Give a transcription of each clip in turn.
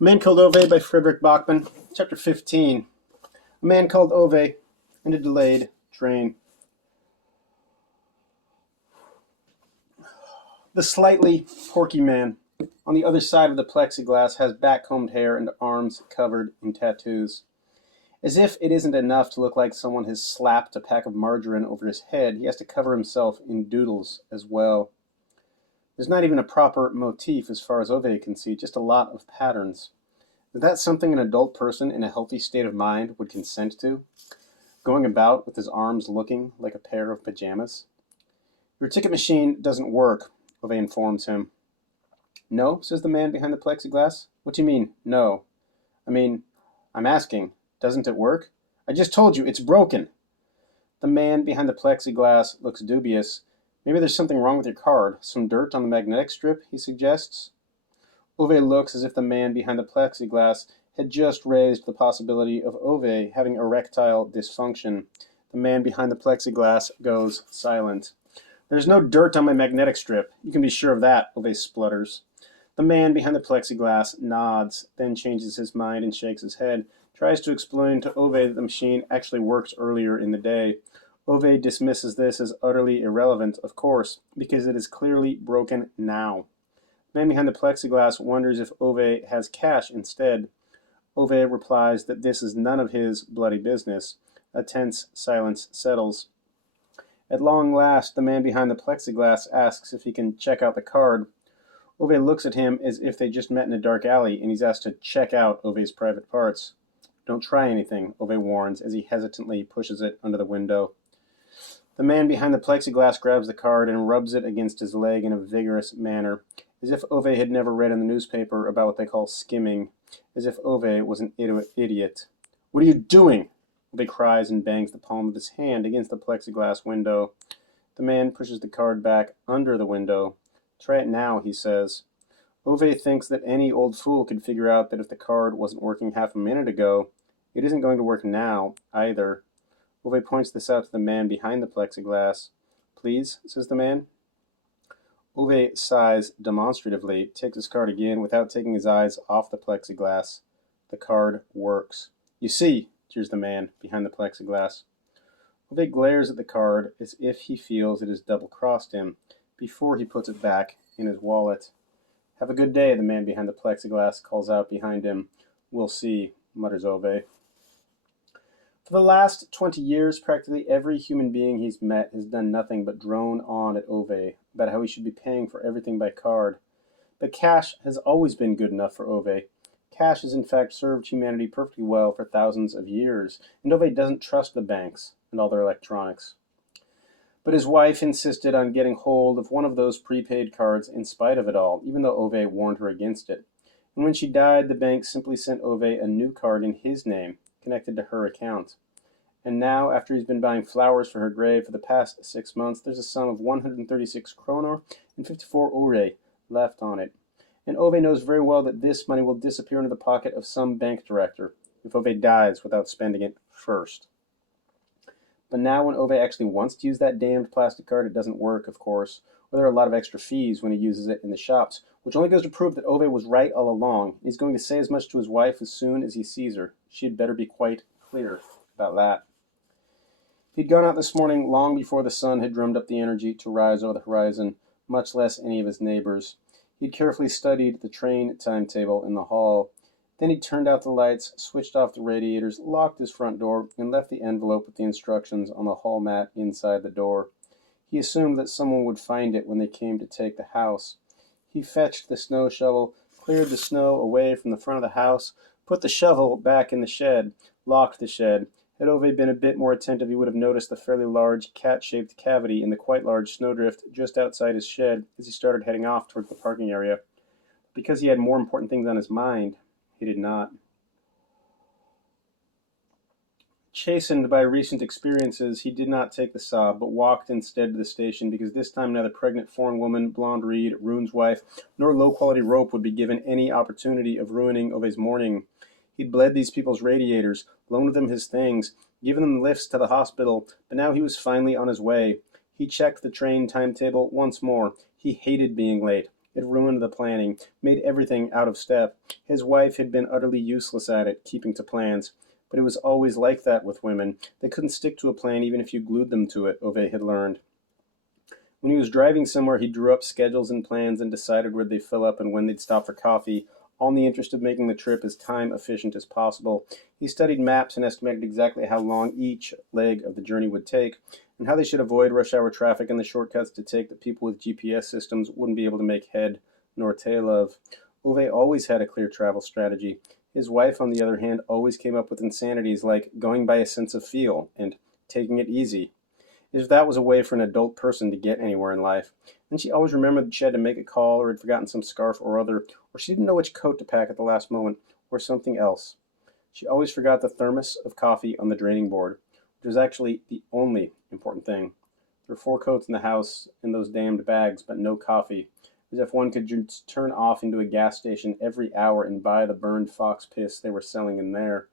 A Man Called Ove by Frederick Bachman, Chapter 15. A man called Ove and a delayed train. The slightly porky man on the other side of the plexiglass has backcombed hair and arms covered in tattoos. As if it isn't enough to look like someone has slapped a pack of margarine over his head, he has to cover himself in doodles as well. There's not even a proper motif as far as Ove can see, just a lot of patterns. Is that something an adult person in a healthy state of mind would consent to? Going about with his arms looking like a pair of pajamas? Your ticket machine doesn't work, Ove informs him. No, says the man behind the plexiglass. What do you mean, no? I'm asking, doesn't it work? I just told you, it's broken. The man behind the plexiglass looks dubious. Maybe there's something wrong with your card. Some dirt on the magnetic strip, he suggests. Ove looks as if the man behind the plexiglass had just raised the possibility of Ove having erectile dysfunction. The man behind the plexiglass goes silent. There's no dirt on my magnetic strip. You can be sure of that, Ove splutters. The man behind the plexiglass nods, then changes his mind and shakes his head, tries to explain to Ove that the machine actually worked earlier in the day. Ove dismisses this as utterly irrelevant, of course, because it is clearly broken now. The man behind the plexiglass wonders if Ove has cash instead. Ove replies that this is none of his bloody business. A tense silence settles. At long last, the man behind the plexiglass asks if he can check out the card. Ove looks at him as if they just met in a dark alley and he's asked to check out Ove's private parts. Don't try anything, Ove warns as he hesitantly pushes it under the window. The man behind the plexiglass grabs the card and rubs it against his leg in a vigorous manner, as if Ove had never read in the newspaper about what they call skimming, as if Ove was an idiot. What are you doing? Ove cries and bangs the palm of his hand against the plexiglass window. The man pushes the card back under the window. Try it now, he says. Ove thinks that any old fool could figure out that if the card wasn't working half a minute ago, it isn't going to work now either. Ove points this out to the man behind the plexiglass. Please, says the man. Ove sighs demonstratively, takes his card again without taking his eyes off the plexiglass. The card works. You see, jeers the man behind the plexiglass. Ove glares at the card as if he feels it has double-crossed him before he puts it back in his wallet. Have a good day, the man behind the plexiglass calls out behind him. We'll see, mutters Ove. For the last 20 years, practically every human being he's met has done nothing but drone on at Ove about how he should be paying for everything by card. But cash has always been good enough for Ove. Cash has in fact served humanity perfectly well for thousands of years, and Ove doesn't trust the banks and all their electronics. But his wife insisted on getting hold of one of those prepaid cards in spite of it all, even though Ove warned her against it. And when she died, the bank simply sent Ove a new card in his name, connected to her account. And now, after he's been buying flowers for her grave for the past 6 months, there's a sum of 136 kroner and 54 ore left on it. And Ove knows very well that this money will disappear into the pocket of some bank director if Ove dies without spending it first. But now when Ove actually wants to use that damned plastic card, it doesn't work, of course, or there are a lot of extra fees when he uses it in the shops, which only goes to prove that Ove was right all along. He's going to say as much to his wife as soon as he sees her. She had better be quite clear about that. He'd gone out this morning long before the sun had drummed up the energy to rise over the horizon, much less any of his neighbors. He'd carefully studied the train timetable in the hall. Then he turned out the lights, switched off the radiators, locked his front door, and left the envelope with the instructions on the hall mat inside the door. He assumed that someone would find it when they came to take the house. He fetched the snow shovel, cleared the snow away from the front of the house, put the shovel back in the shed, locked the shed. Had Ove been a bit more attentive, he would have noticed the fairly large cat-shaped cavity in the quite large snowdrift just outside his shed as he started heading off towards the parking area. Because he had more important things on his mind, he did not. Chastened by recent experiences, he did not take the Saab, but walked instead to the station, because this time neither pregnant foreign woman, blonde Reed, Rune's wife, nor low-quality rope would be given any opportunity of ruining Ove's morning. He'd bled these people's radiators, loaned them his things, given them lifts to the hospital, but now he was finally on his way. He checked the train timetable once more. He hated being late. It ruined the planning, made everything out of step. His wife had been utterly useless at it, keeping to plans. But it was always like that with women. They couldn't stick to a plan even if you glued them to it, Ove had learned. When he was driving somewhere, he drew up schedules and plans and decided where they'd fill up and when they'd stop for coffee, all in the interest of making the trip as time efficient as possible. He studied maps and estimated exactly how long each leg of the journey would take, and how they should avoid rush hour traffic and the shortcuts to take that people with GPS systems wouldn't be able to make head nor tail of. Ove always had a clear travel strategy. His wife, on the other hand, always came up with insanities like going by a sense of feel and taking it easy, as if that was a way for an adult person to get anywhere in life. And she always remembered that she had to make a call or had forgotten some scarf or other, or she didn't know which coat to pack at the last moment, or something else. She always forgot the thermos of coffee on the draining board, which was actually the only important thing. There were 4 coats in the house in those damned bags, but no coffee, as if one could just turn off into a gas station every hour and buy the burned fox piss they were selling in there,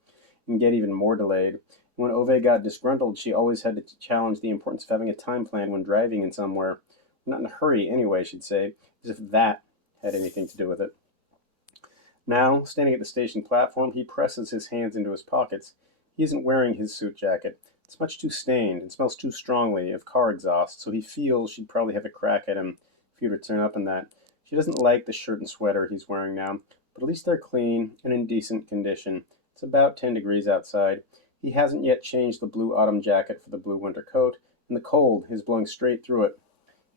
and get even more delayed. When Ove got disgruntled, she always had to challenge the importance of having a time plan when driving in somewhere. We're not in a hurry anyway, she'd say, as if that had anything to do with it. Now, standing at the station platform, he presses his hands into his pockets. He isn't wearing his suit jacket. It's much too stained and smells too strongly of car exhaust, so he feels she'd probably have a crack at him if he were to turn up in that. She doesn't like the shirt and sweater he's wearing now, but at least they're clean and in decent condition. It's about 10 degrees outside. He hasn't yet changed the blue autumn jacket for the blue winter coat, and the cold is blowing straight through it.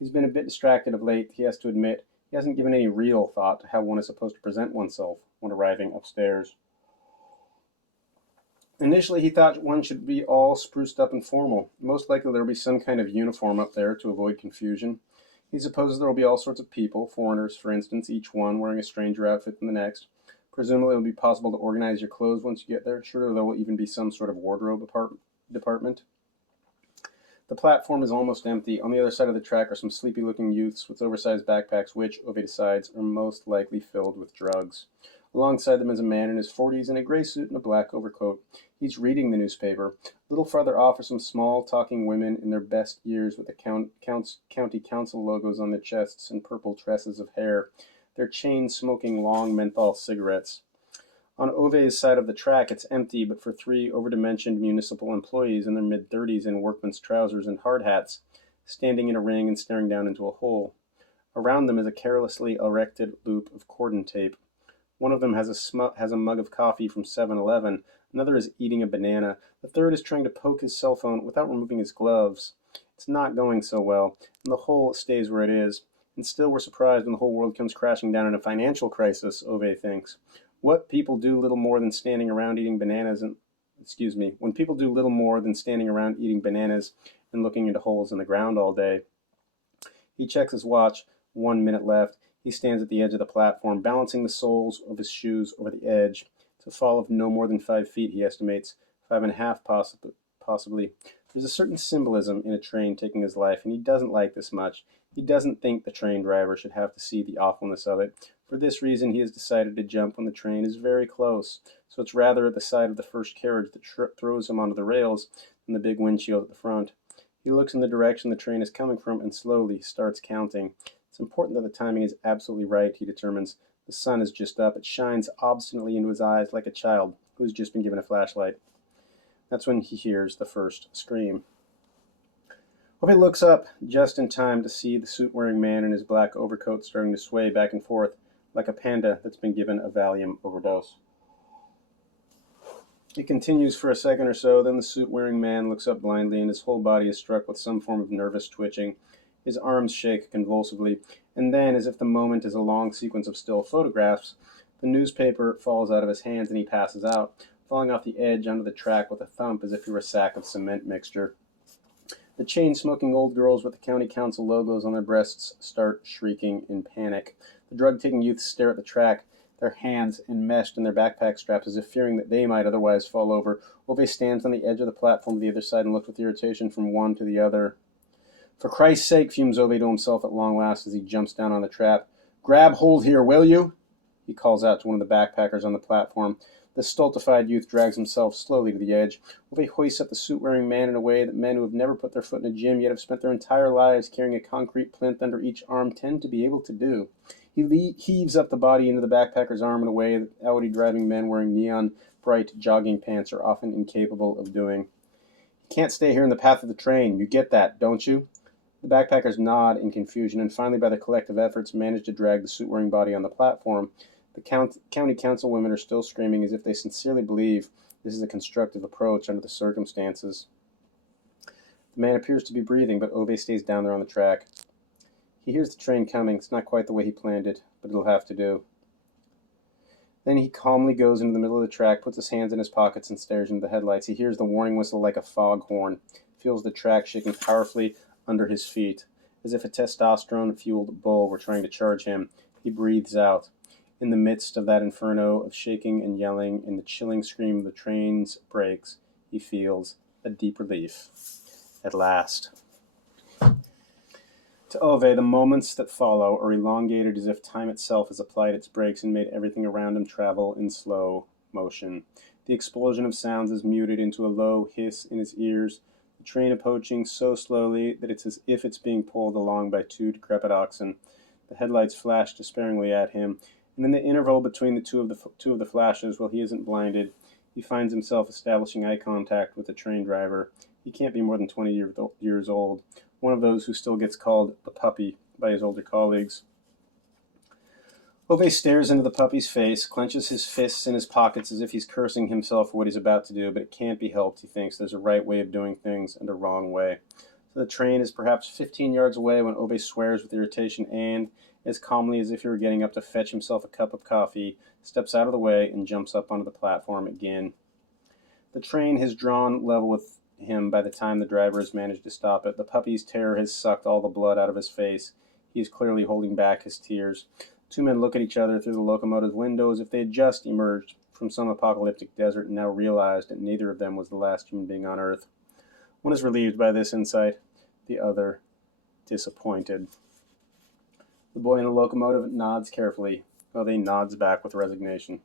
He's been a bit distracted of late, he has to admit. He hasn't given any real thought to how one is supposed to present oneself when arriving upstairs. Initially, he thought one should be all spruced up and formal. Most likely there will be some kind of uniform up there to avoid confusion. He supposes there will be all sorts of people, foreigners for instance, each one wearing a stranger outfit than the next. Presumably it will be possible to organize your clothes once you get there. Surely there will even be some sort of wardrobe department. The platform is almost empty. On the other side of the track are some sleepy-looking youths with oversized backpacks which, Ove decides, are most likely filled with drugs. Alongside them is a man in his 40s in a gray suit and a black overcoat. He's reading the newspaper. A little farther off are some small, talking women in their best years with the county council logos on their chests and purple tresses of hair. They're chain-smoking long menthol cigarettes. On Ove's side of the track, it's empty, but for 3 overdimensioned municipal employees in their mid-30s in workman's trousers and hard hats, standing in a ring and staring down into a hole. Around them is a carelessly erected loop of cordon tape. One of them has a mug of coffee from 7-Eleven. Another is eating a banana. The third is trying to poke his cell phone without removing his gloves. It's not going so well, and the hole stays where it is. And still we're surprised when the whole world comes crashing down in a financial crisis, Ove thinks. What people do little more than standing around eating bananas and when people do little more than standing around eating bananas and looking into holes in the ground all day. He checks his watch. 1 minute left. He stands at the edge of the platform, balancing the soles of his shoes over the edge. It's a fall of no more than 5 feet, he estimates. 5.5 possibly. There's a certain symbolism in a train taking his life, and he doesn't like this much. He doesn't think the train driver should have to see the awfulness of it. For this reason, he has decided to jump when the train is very close, so it's rather at the side of the first carriage that throws him onto the rails than the big windshield at the front. He looks in the direction the train is coming from and slowly starts counting. It's important that the timing is absolutely right, he determines. The sun is just up. It shines obstinately into his eyes like a child who has just been given a flashlight. That's when he hears the first scream. Ove looks up just in time to see the suit-wearing man in his black overcoat starting to sway back and forth like a panda that's been given a Valium overdose. It continues for a second or so, then the suit-wearing man looks up blindly and his whole body is struck with some form of nervous twitching. His arms shake convulsively, and then, as if the moment is a long sequence of still photographs, the newspaper falls out of his hands and he passes out, falling off the edge onto the track with a thump as if he were a sack of cement mixture. The chain-smoking old girls with the county council logos on their breasts start shrieking in panic. The drug-taking youths stare at the track, their hands enmeshed in their backpack straps as if fearing that they might otherwise fall over. Ove stands on the edge of the platform to the other side and looks with irritation from one to the other. For Christ's sake, fumes Ove to himself at long last as he jumps down on the trap. Grab hold here, will you? He calls out to one of the backpackers on the platform. The stultified youth drags himself slowly to the edge. Ove hoists up the suit-wearing man in a way that men who have never put their foot in a gym yet have spent their entire lives carrying a concrete plinth under each arm tend to be able to do. He heaves up the body into the backpacker's arm in a way that Audi-driving men wearing neon-bright jogging pants are often incapable of doing. "You can't stay here in the path of the train. You get that, don't you?" The backpackers nod in confusion and finally, by their collective efforts, manage to drag the suit-wearing body on the platform. The county councilwomen are still screaming as if they sincerely believe this is a constructive approach under the circumstances. The man appears to be breathing, but Ove stays down there on the track. He hears the train coming. It's not quite the way he planned it, but it'll have to do. Then he calmly goes into the middle of the track, puts his hands in his pockets, and stares into the headlights. He hears the warning whistle like a foghorn, feels the track shaking powerfully under his feet, as if a testosterone-fueled bull were trying to charge him. He breathes out. In the midst of that inferno of shaking and yelling and the chilling scream of the train's brakes, he feels a deep relief. At last. To Ove, the moments that follow are elongated as if time itself has applied its brakes and made everything around him travel in slow motion. The explosion of sounds is muted into a low hiss in his ears, the train approaching so slowly that it's as if it's being pulled along by two decrepit oxen. The headlights flash despairingly at him, and in the interval between the two of the flashes, while he isn't blinded, he finds himself establishing eye contact with the train driver. He can't be more than 20 years old, one of those who still gets called the puppy by his older colleagues. Ove stares into the puppy's face, clenches his fists in his pockets as if he's cursing himself for what he's about to do, but it can't be helped, he thinks. There's a right way of doing things and a wrong way. So the train is perhaps 15 yards away when Ove swears with irritation and, as calmly as if he were getting up to fetch himself a cup of coffee, steps out of the way and jumps up onto the platform again. The train has drawn level with him by the time the driver has managed to stop it. The puppy's terror has sucked all the blood out of his face. He is clearly holding back his tears. Two men look at each other through the locomotive's window as if they had just emerged from some apocalyptic desert and now realized that neither of them was the last human being on Earth. One is relieved by this insight, the other disappointed. The boy in the locomotive nods carefully. Ove nods back with resignation.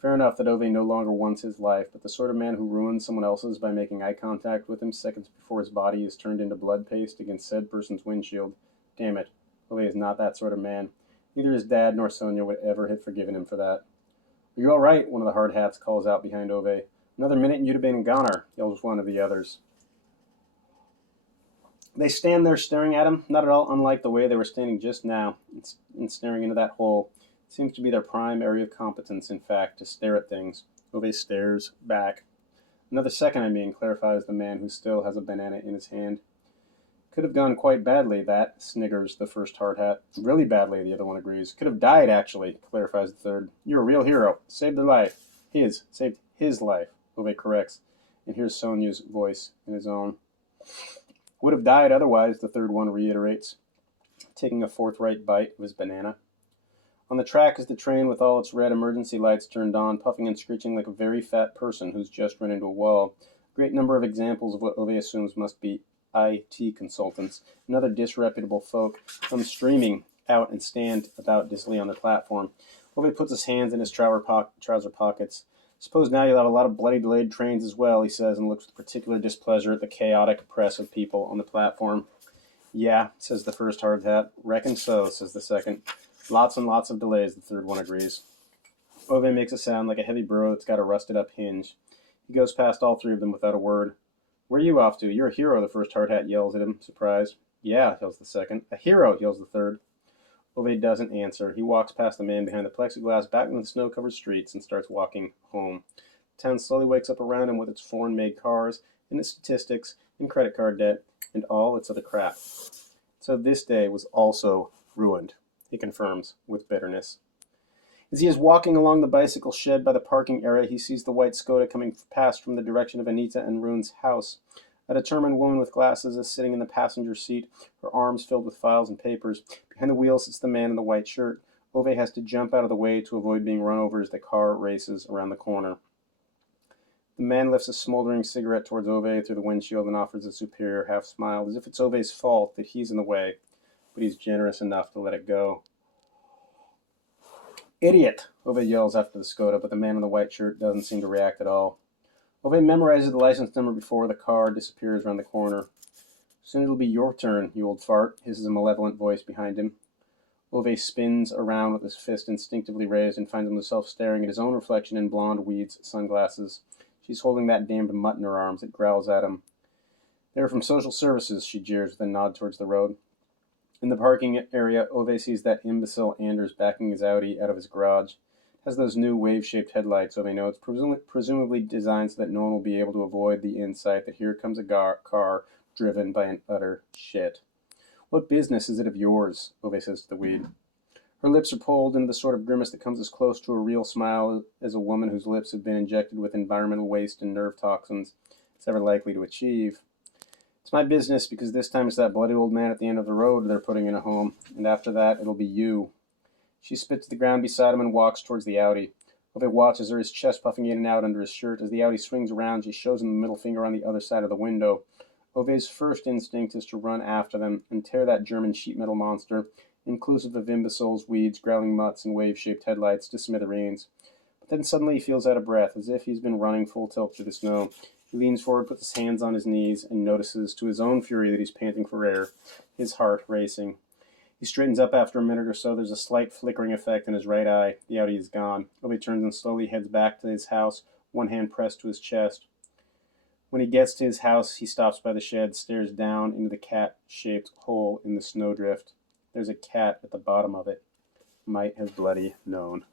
Fair enough that Ove no longer wants his life, but the sort of man who ruins someone else's by making eye contact with him seconds before his body is turned into blood paste against said person's windshield. Damn it, Ove is not that sort of man. Neither his dad nor Sonia would ever have forgiven him for that. "Are you all right?" one of the hard hats calls out behind Ove. "Another minute and you'd have been goner," yells one of the others. They stand there staring at him, not at all unlike the way they were standing just now, and staring into that hole. It seems to be their prime area of competence, in fact, to stare at things. Ove stares back. "Another second, I mean," clarifies the man who still has a banana in his hand. "Could have gone quite badly, that," sniggers the first hard hat. "Really badly," the other one agrees. "Could have died, actually," clarifies the third. "You're a real hero. Saved their life." Saved his life," Ove corrects, and hears Sonia's voice in his own. "Would have died otherwise," the third one reiterates, taking a forthright bite of his banana. On the track is the train with all its red emergency lights turned on, puffing and screeching like a very fat person who's just run into a wall. A great number of examples of what Ove assumes must be IT consultants and other disreputable folk come streaming out and stand about dizzily on the platform. Ove puts his hands in his trouser pockets. "Suppose now you'll have a lot of bloody delayed trains as well," he says, and looks with particular displeasure at the chaotic press of people on the platform. "Yeah," says the first hard hat. "Reckon so," says the second. "Lots and lots of delays," the third one agrees. Ove makes a sound like a heavy burro that's got a rusted-up hinge. He goes past all three of them without a word. "Where are you off to? You're a hero," the first hard hat yells at him, surprised. "Yeah," yells the second. "A hero," yells the third. Ove doesn't answer. He walks past the man behind the plexiglass back into the snow-covered streets and starts walking home. The town slowly wakes up around him with its foreign-made cars and its statistics and credit card debt and all its other crap. So this day was also ruined, he confirms with bitterness. As he is walking along the bicycle shed by the parking area, he sees the white Skoda coming past from the direction of Anita and Rune's house. A determined woman with glasses is sitting in the passenger seat, her arms filled with files and papers. Behind the wheel sits the man in the white shirt. Ove has to jump out of the way to avoid being run over as the car races around the corner. The man lifts a smoldering cigarette towards Ove through the windshield and offers a superior half-smile, as if it's Ove's fault that he's in the way, but he's generous enough to let it go. "Idiot!" Ove yells after the Skoda, but the man in the white shirt doesn't seem to react at all. Ove memorizes the license number before the car disappears around the corner. "Soon it'll be your turn, you old fart," hisses a malevolent voice behind him. Ove spins around with his fist instinctively raised and finds himself staring at his own reflection in blonde weeds sunglasses. She's holding that damned mutt in her arms. It growls at him. They're from social services, she jeers with a nod towards the road. In the parking area, Ove sees that imbecile Anders backing his Audi out of his garage. It has those new wave-shaped headlights, Ove notes, presumably designed so that no one will be able to avoid the insight that here comes a car driven by an utter shit. What business is it of yours? Ove says to the weed. Her lips are pulled into the sort of grimace that comes as close to a real smile as a woman whose lips have been injected with environmental waste and nerve toxins is ever likely to achieve. It's my business because this time it's that bloody old man at the end of the road they're putting in a home, and after that it'll be you. She spits to the ground beside him and walks towards the Audi. Ove watches her, his chest puffing in and out under his shirt. As the Audi swings around, she shows him the middle finger on the other side of the window. Ove's first instinct is to run after them and tear that German sheet metal monster, inclusive of imbeciles, weeds, growling mutts, and wave-shaped headlights, to smithereens. But then suddenly he feels out of breath, as if he's been running full tilt through the snow. He leans forward, puts his hands on his knees, and notices, to his own fury, that he's panting for air, his heart racing. He straightens up after a minute or so. There's a slight flickering effect in his right eye. The Audi is gone. Ove turns and slowly heads back to his house, one hand pressed to his chest. When he gets to his house, he stops by the shed, stares down into the cat-shaped hole in the snowdrift. There's a cat at the bottom of it. Might have bloody known.